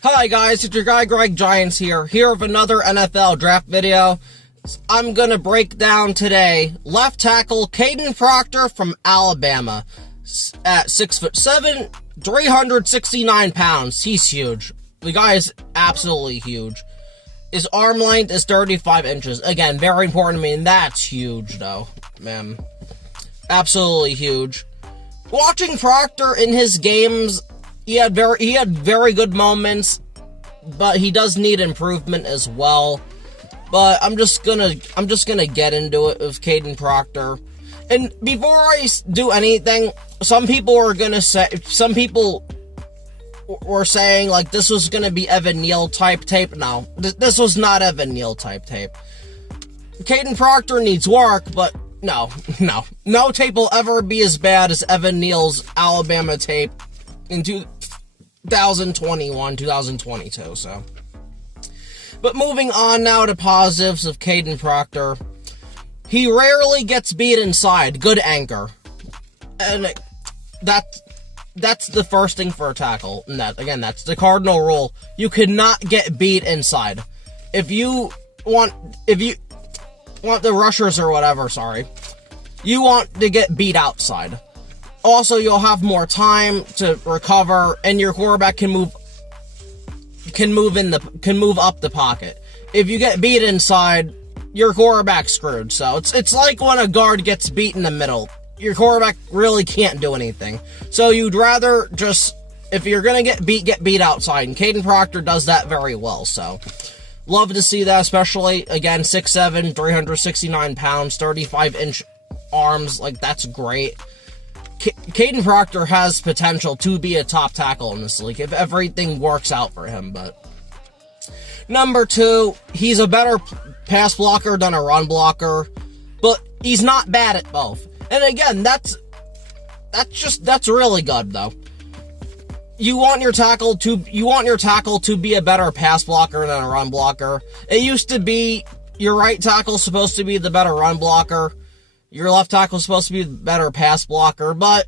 Hi guys, it's your guy Greg Giants here with another NFL draft video. I'm gonna break down today left tackle Kadyn Proctor from Alabama at 6'7", 369 pounds. He's huge. The guy is absolutely huge. His arm length is 35 inches. Again, very important to me, and that's huge though, man. Absolutely huge. Watching Proctor in his games, he had very good moments, but he does need improvement as well. But I'm just gonna get into it with Kadyn Proctor. And before I do anything, some people were saying like this was gonna be Evan Neal type tape. No, this was not Evan Neal type tape. Kadyn Proctor needs work, but no tape will ever be as bad as Evan Neal's Alabama tape in 2021, 2022, so. But moving on now to positives of Kadyn Proctor. He rarely gets beat inside. Good anchor. And that's the first thing for a tackle. And that's the cardinal rule. You cannot get beat inside. If you want the rushers or whatever, you want to get beat outside. Also, you'll have more time to recover, and your quarterback can move up the pocket. If you get beat inside, your quarterback's screwed. So it's like when a guard gets beat in the middle. Your quarterback really can't do anything. So you'd rather just, if you're gonna get beat outside, and Kadyn Proctor does that very well. So love to see that, especially again 6'7", 369 pounds, 35-inch arms. Like, that's great. Kadyn Proctor has potential to be a top tackle in this league if everything works out for him. But number two, he's a better pass blocker than a run blocker, but he's not bad at both. And again, that's really good though. You want your tackle to be a better pass blocker than a run blocker. It used to be your right tackle supposed to be the better run blocker. Your left tackle is supposed to be the better pass blocker, but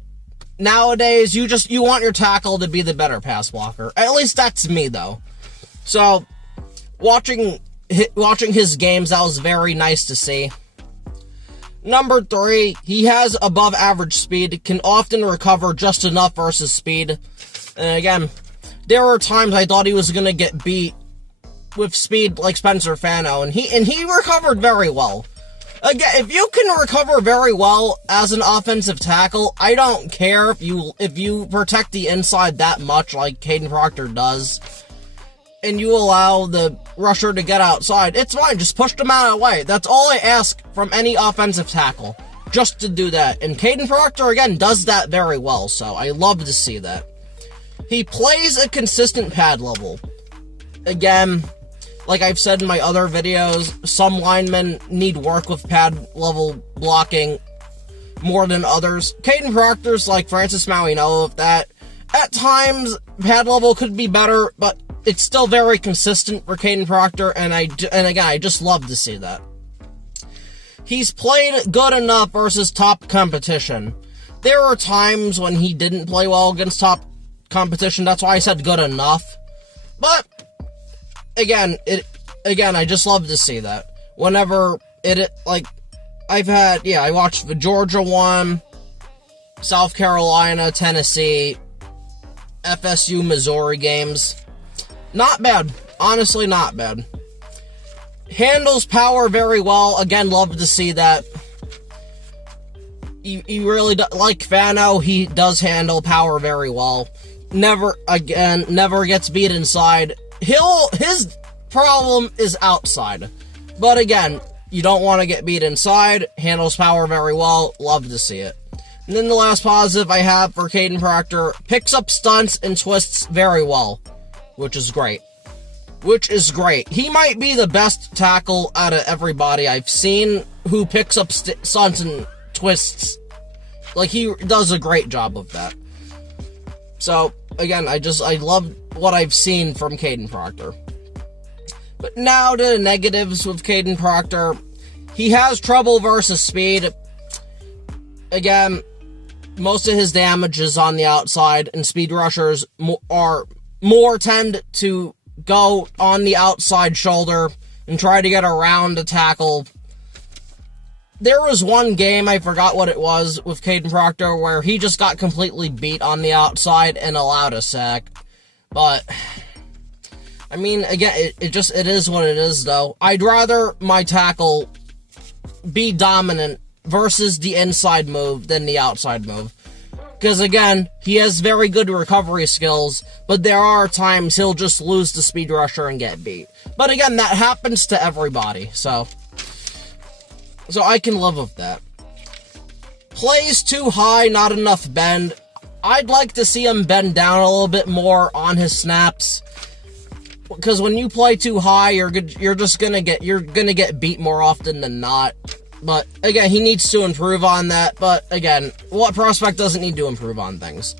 nowadays you want your tackle to be the better pass blocker. At least that's me though. So watching his games, that was very nice to see. Number three, he has above average speed, can often recover just enough versus speed. And again, there were times I thought he was gonna get beat with speed like Spencer Fano, and he recovered very well. Again, if you can recover very well as an offensive tackle, I don't care if you protect the inside that much like Kadyn Proctor does, and you allow the rusher to get outside. It's fine, just push them out of the way. That's all I ask from any offensive tackle, just to do that. And Kadyn Proctor, again, does that very well, so I love to see that. He plays a consistent pad level. Again, like I've said in my other videos, some linemen need work with pad level blocking more than others. Kadyn Proctor's like Francis Mauigoa with that. At times, pad level could be better, but it's still very consistent for Kadyn Proctor, and again, I just love to see that. He's played good enough versus top competition. There are times when he didn't play well against top competition, that's why I said good enough. But Again, I just love to see that. Whenever I watched the Georgia one, South Carolina, Tennessee, FSU, Missouri games. Not bad. Honestly, not bad. Handles power very well. Again, love to see that. He really like Fano, he does handle power very well. Never gets beat inside. His problem is outside. But again, you don't want to get beat inside. Handles power very well. Love to see it. And then the last positive I have for Kadyn Proctor, picks up stunts and twists very well, which is great. He might be the best tackle out of everybody I've seen who picks up stunts and twists. Like, he does a great job of that. So, again, I love what I've seen from Kadyn Proctor. But now to the negatives with Kadyn Proctor. He has trouble versus speed. Again, most of his damage is on the outside, and speed rushers are more tend to go on the outside shoulder and try to get around a tackle. There was one game, I forgot what it was, with Kadyn Proctor, where he just got completely beat on the outside and allowed a sack. But, I mean, again, it is what it is, though. I'd rather my tackle be dominant versus the inside move than the outside move. Because, again, he has very good recovery skills, but there are times he'll just lose the speed rusher and get beat. But, again, that happens to everybody, so I can live with that. Plays too high, not enough bend. I'd like to see him bend down a little bit more on his snaps. Because when you play too high, you're gonna get beat more often than not. But, again, he needs to improve on that. But, again, what prospect doesn't need to improve on things?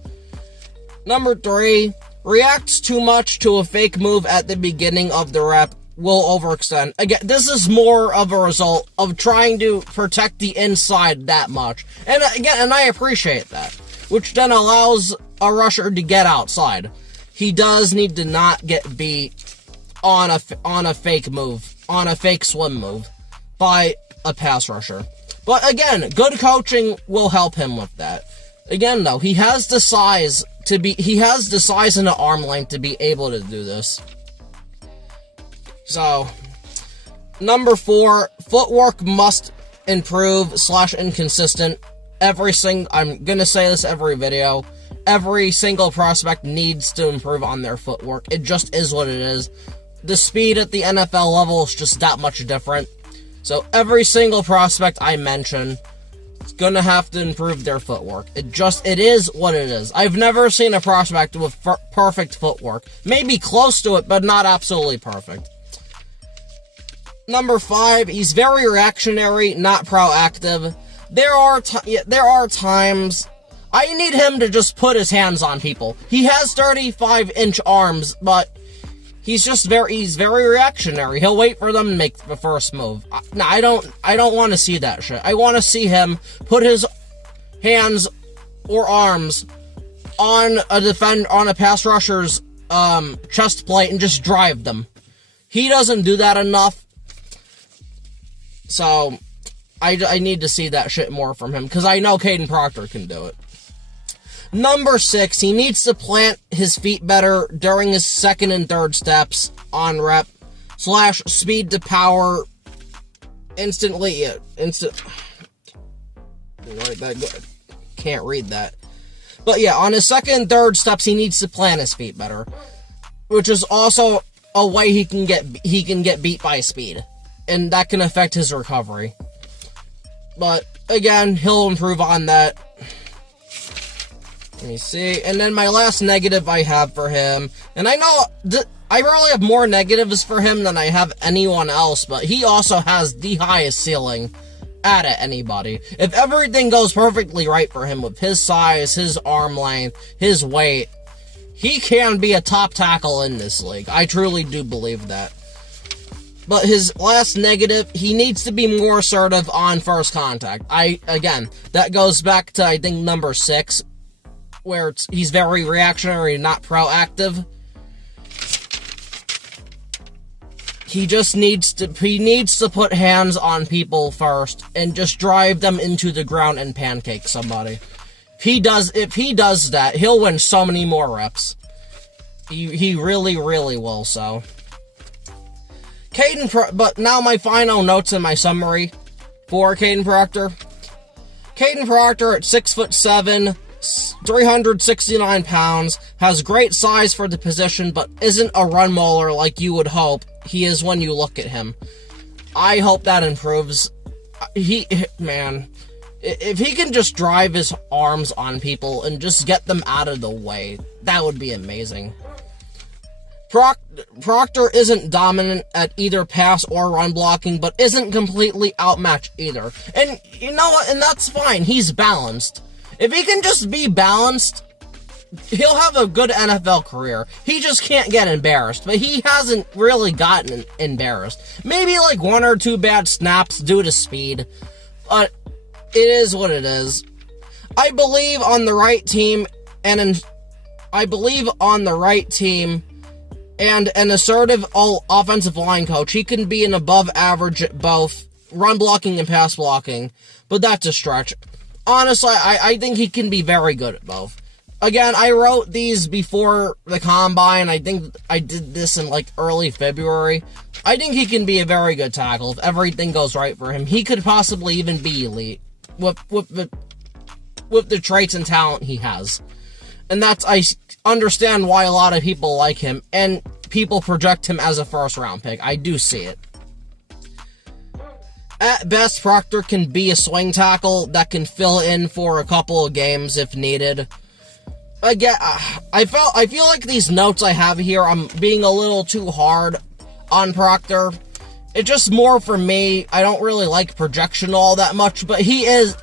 Number 3, reacts too much to a fake move at the beginning of the rep. Will overextend. Again, this is more of a result of trying to protect the inside that much. And, again, I appreciate that. Which then allows a rusher to get outside. He does need to not get beat on a fake move, on a fake swim move by a pass rusher. But again, good coaching will help him with that. Again, though, he has the size and the arm length to be able to do this. So, number 4, footwork must improve / inconsistent. I'm gonna say this every video. Every single prospect needs to improve on their footwork. It just is what it is. The speed at the NFL level is just that much different. So every single prospect I mention is gonna have to improve their footwork. It is what it is. I've never seen a prospect with perfect footwork. Maybe close to it, but not absolutely perfect. Number 5, he's very reactionary, not proactive. There are times I need him to just put his hands on people. He has 35-inch arms, but he's very reactionary. He'll wait for them to make the first move. No, I don't want to see that shit. I want to see him put his hands or arms on a pass rusher's chest plate and just drive them. He doesn't do that enough. So I need to see that shit more from him, because I know Kadyn Proctor can do it. Number 6, he needs to plant his feet better during his second and third steps on rep / speed to power instantly. Can't read that. But yeah, on his second and third steps, he needs to plant his feet better, which is also a way he can get beat by speed, and that can affect his recovery. But again, he'll improve on that. Let me see. And then my last negative I have for him, and I know I probably have more negatives for him than I have anyone else, but he also has the highest ceiling out of anybody. If everything goes perfectly right for him with his size, his arm length, his weight, he can be a top tackle in this league. I truly do believe that. But his last negative, he needs to be more assertive on first contact. Again, that goes back to, I think, number 6, where he's very reactionary, not proactive. He just needs to put hands on people first and just drive them into the ground and pancake somebody. If he does that, he'll win so many more reps. He really, really will, so. But now my final notes in my summary for Kadyn Proctor. Kadyn Proctor at 6'7", 369 pounds, has great size for the position, but isn't a run mauler like you would hope he is when you look at him. I hope that improves. If he can just drive his arms on people and just get them out of the way, that would be amazing. Proctor isn't dominant at either pass or run blocking, but isn't completely outmatched either. And you know what? And that's fine. He's balanced. If he can just be balanced, he'll have a good NFL career. He just can't get embarrassed. But he hasn't really gotten embarrassed. Maybe like 1 or 2 bad snaps due to speed. But it is what it is. I believe on the right team and I believe on the right team and an assertive offensive line coach, he can be an above average at both run blocking and pass blocking, but that's a stretch. Honestly, I think he can be very good at both. Again, I wrote these before the combine. I think I did this in like early February. I think he can be a very good tackle if everything goes right for him. He could possibly even be elite with the traits and talent he has. And I understand why a lot of people like him, and people project him as a first-round pick. I do see it. At best, Proctor can be a swing tackle that can fill in for a couple of games if needed. Again, I feel like these notes I have here, I'm being a little too hard on Proctor. It's just more for me. I don't really like projection all that much, but he is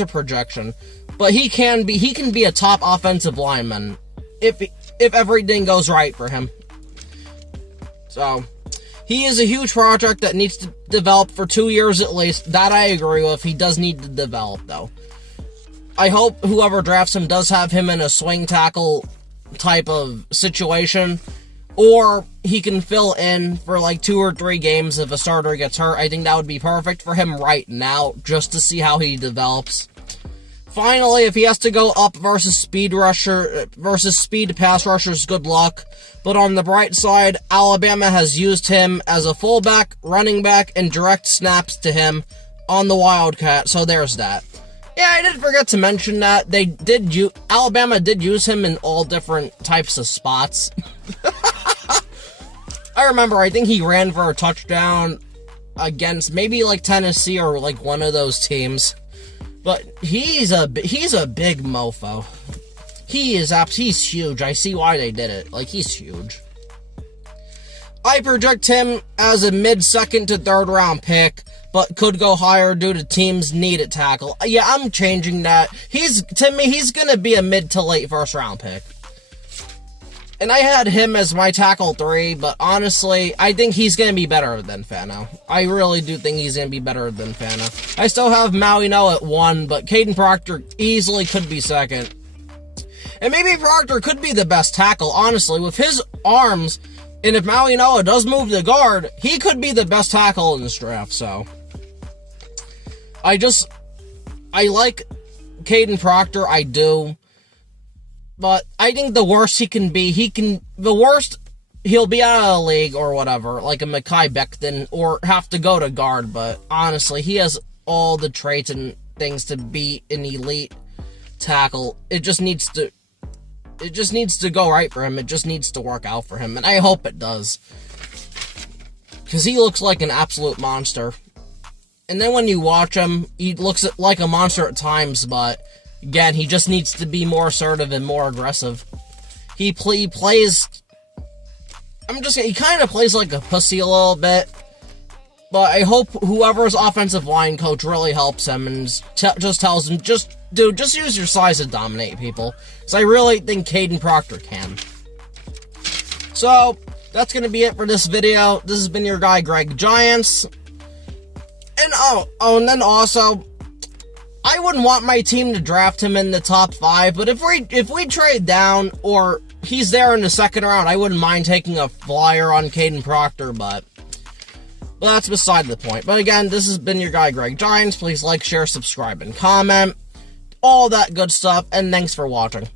a projection. But he can be a top offensive lineman if everything goes right for him. So, he is a huge project that needs to develop for 2 years at least. That I agree with. He does need to develop, though. I hope whoever drafts him does have him in a swing tackle type of situation, or he can fill in for like 2 or 3 games if a starter gets hurt. I think that would be perfect for him right now, just to see how he develops. Finally, if he has to go up versus speed pass rushers, good luck. But on the bright side, Alabama has used him as a fullback, running back, and direct snaps to him on the Wildcat, so there's that. Yeah, I did forget to mention that Alabama did use him in all different types of spots. I remember, I think he ran for a touchdown against maybe like Tennessee or like one of those teams. But he's a big mofo. He's huge. I see why they did it. Like, he's huge. I project him as a mid-second to third-round pick, but could go higher due to teams' need at tackle. Yeah, I'm changing that. To me, he's going to be a mid to late first-round pick. And I had him as my tackle 3, but honestly, I think he's going to be better than Fano. I really do think he's going to be better than Fano. I still have Maui No at 1, but Kadyn Proctor easily could be second. And maybe Proctor could be the best tackle, honestly, with his arms. And if Maui Noah does move to guard, he could be the best tackle in this draft, so. I like Kadyn Proctor, I do. But I think the worst he'll be out of the league or whatever, like a Mekhi Becton, or have to go to guard, but honestly, he has all the traits and things to be an elite tackle. It just needs to go right for him. It just needs to work out for him, and I hope it does. Because he looks like an absolute monster. And then when you watch him, he looks like a monster at times, but again, he just needs to be more assertive and more aggressive. He kind of plays like a pussy a little bit. But I hope whoever's offensive line coach really helps him and just tells him, just use your size to dominate people. Because I really think Kadyn Proctor can. So, that's going to be it for this video. This has been your guy, Greg Giants. And, and then also, I wouldn't want my team to draft him in the top 5, but if we trade down, or he's there in the second round, I wouldn't mind taking a flyer on Kadyn Proctor, but that's beside the point. But again, this has been your guy, Greg Giants. Please like, share, subscribe, and comment. All that good stuff, and thanks for watching.